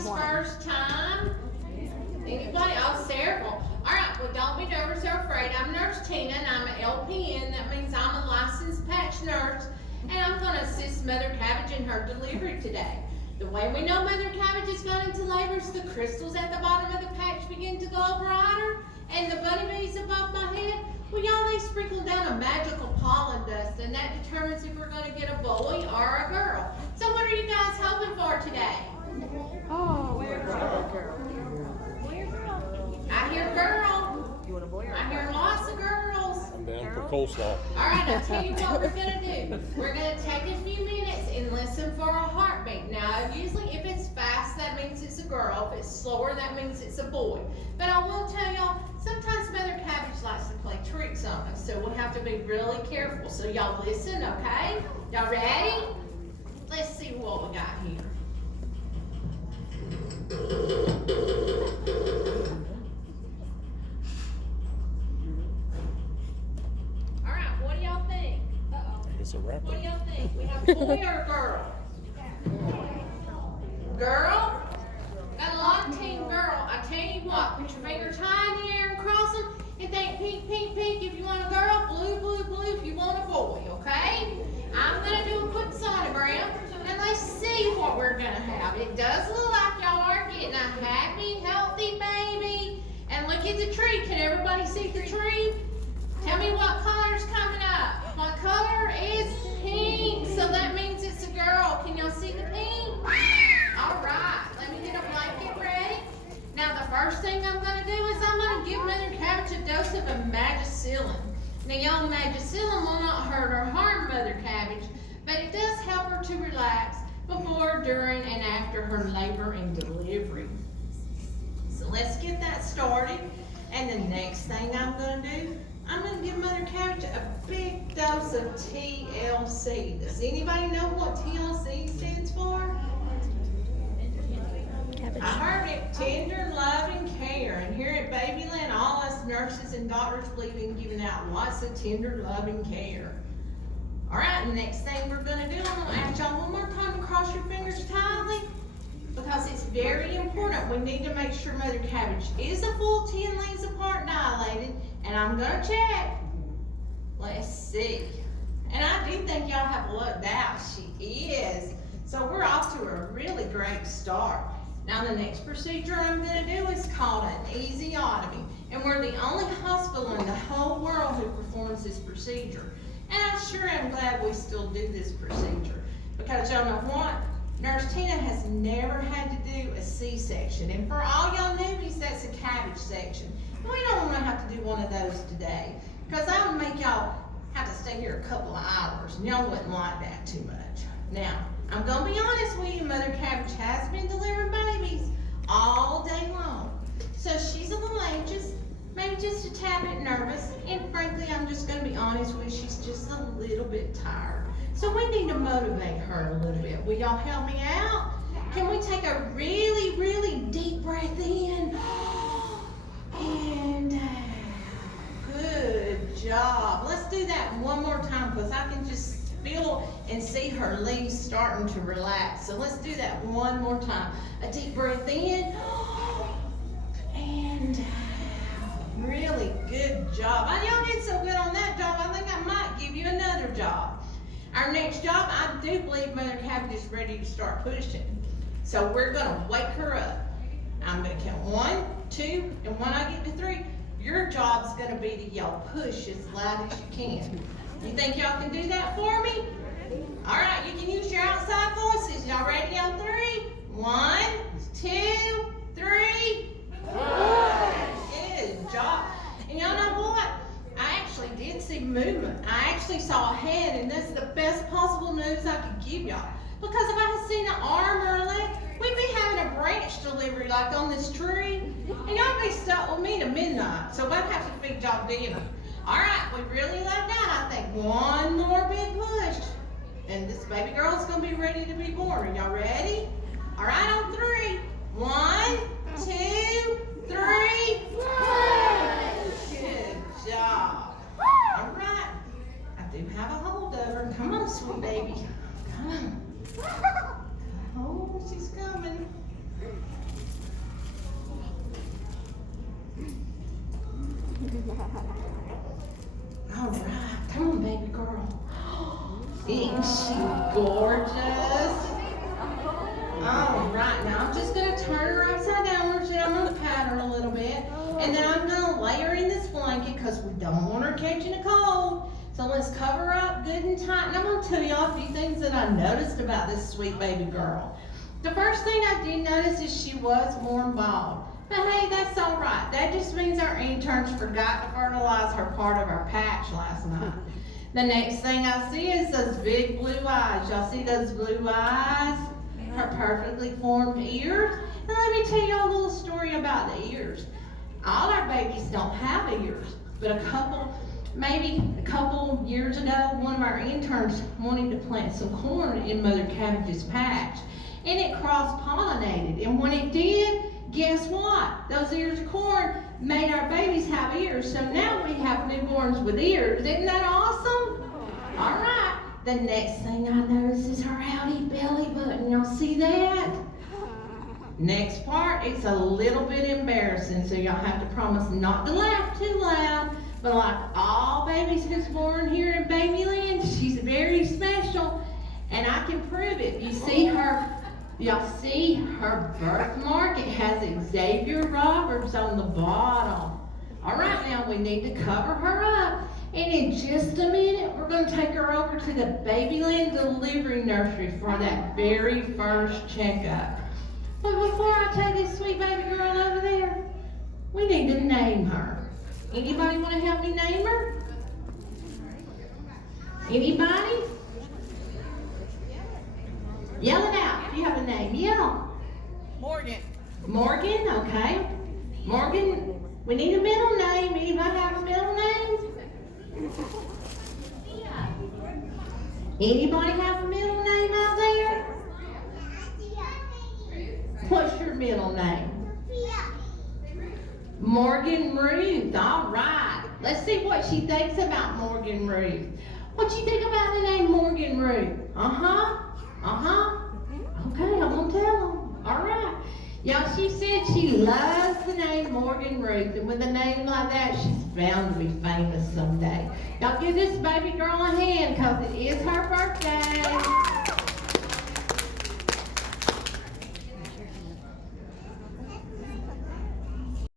anybody's first time? Anybody? Oh, several. All right, well, don't be nervous or afraid. I'm Nurse Tina, and I'm an LPN. That means I'm a licensed patch nurse, and I'm going to assist Mother Cabbage in her delivery today. The way we know Mother Cabbage has gone into labor is the crystals at the bottom of the patch begin to glow brighter, and the bunny bees above my head, well, y'all, they sprinkle down a magical pollen dust, and that determines if we're going to get a boy or a girl. So what are you guys hoping for today? Oh, we're a girl. I hear girl. You want a boy or a I hear lots of girls. I'm down for coleslaw. All right, I'll tell you what we're going to do. We're going to take a few minutes and listen for a heartbeat. Now, usually if it's fast, that means it's a girl. If it's slower, that means it's a boy. But I will tell y'all, sometimes Mother Cabbage likes to play tricks on us, so we'll have to be really careful. So y'all listen, okay? Y'all ready? Let's see what we got here. All right, what do y'all think? Uh-oh. It's a rapper. What do y'all think? We have a boy or a girl? Girl? Got a lot of team girl. I tell you what, put your fingers high in the air and cross them and think pink, pink, pink if you want a girl, blue, blue, blue if you want a boy, okay? I'm going to do a quick sonogram and let's see what we're going to have. It does look like y'all are getting a happy, healthy baby. And look at the tree. Can everybody see the tree? Tell me what color is coming up. My color is pink, so that means it's a girl. Can y'all see the pink? All right, let me get a blanket ready. Now the first thing I'm going to do is I'm going to give Mother Cabbage a dose of ampicillin. Now y'all, ampicillin will not hurt or harm Mother Cabbage, but it does help her to relax before, during, and after her labor and delivery. So let's get that started. And the next thing I'm going to do, I'm going to give Mother Cabbage a big dose of TLC. Does anybody know what TLC stands for? I heard it, tender, loving care. And here at Babyland, all us nurses and doctors believe in giving out lots of tender, loving care. All right, the next thing we're going to do, I'm going to ask y'all one more time to cross your fingers tightly because it's very important. We need to make sure Mother Cabbage is a full 10 leads apart dilated, and I'm going to check. Let's see. And I do think y'all have lucked out. She is. So we're off to a really great start. Now the next procedure I'm going to do is called an episiotomy, and we're the only hospital in the whole world who performs this procedure. And I sure am glad we still do this procedure because y'all know what? Nurse Tina has never had to do a C-section, and for all y'all newbies, that's a cabbage section. And we don't want to have to do one of those today because that would make y'all have to stay here a couple of hours, and y'all wouldn't like that too much. Now, I'm going to be honest with you, Mother Cabbage has been delivering babies all day long. So she's a little anxious, maybe just a tad bit nervous, and frankly, I'm just going to be honest with you, she's just a little bit tired. So we need to motivate her a little bit. Will y'all help me out? Can we take a really, really deep breath in? And out. Good job. Let's do that one more time because I can just feel and see her leaves starting to relax. So let's do that one more time. A deep breath in and out. Really good job. Y'all did so good on that job, I think I might give you another job. Our next job, I do believe Mother Cabbage is ready to start pushing. So we're going to wake her up. I'm going to count 1, 2, and when I get to 3, your job's going to be to yell push as loud as you can. You think y'all can do that for me? All right, you can use your outside voices. Y'all ready on 3? 1, 2, 3. Good job. And y'all know what? I actually did see movement. I actually saw a head, and that's the best possible news I could give y'all. Because if I had seen an arm or a leg, we'd be having a branch delivery like on this tree, and y'all be stuck with me to midnight. So we'll have to feed y'all dinner. All right, we really love that. I think one more big push, and this baby girl's gonna be ready to be born. Are y'all ready? All right, on 3. 1, 2, 3. Good job. All right, I do have a holdover. Come on, sweet baby. Come on. Oh, she's coming. All right, come on, baby girl. Isn't she gorgeous? All right, now I'm just gonna turn her upside downwards and I'm gonna pat her a little bit. And then I'm gonna lay her in this blanket because we don't want her catching a cold. So let's cover her up good and tight. And I'm gonna tell y'all a few things that I noticed about this sweet baby girl. The first thing I did notice is she was warm bald. But hey, that's all right. That just means our interns forgot to fertilize her part of our patch last night. The next thing I see is those big blue eyes. Y'all see those blue eyes? Her perfectly formed ears. And let me tell you a little story about the ears. All our babies don't have ears, but maybe a couple years ago, one of our interns wanted to plant some corn in Mother Cabbage's patch, and it cross-pollinated. And when it did, guess what? Those ears of corn made our babies have ears, so now we have newborns with ears. Isn't that awesome? All right. The next thing I notice is her outie belly button. Y'all see that? Next part, it's a little bit embarrassing, so y'all have to promise not to laugh too loud. But like all babies who's born here in Babyland, she's very special, and I can prove it. You see her, y'all see her birthmark? It has Xavier Roberts on the bottom. All right, now we need to cover her up. And in just a minute, we're going to take her over to the Babyland Delivery Nursery for that very first checkup. But before I take this sweet baby girl over there, we need to name her. Anybody want to help me name her? Anybody? Yell it out if you have a name. Yell. Morgan. Morgan, okay. Morgan, we need a middle name. Anybody have a middle name? Anybody have a middle name out there? What's your middle name? Morgan Ruth. All right. Let's see what she thinks about Morgan Ruth. What you think about the name Morgan Ruth? Uh-huh. Okay, I'm gonna tell them. All right. Y'all, she said she loves the name Morgan Ruth, and with a name like that, she's bound to be famous someday. Y'all give this baby girl a hand, because it is her birthday.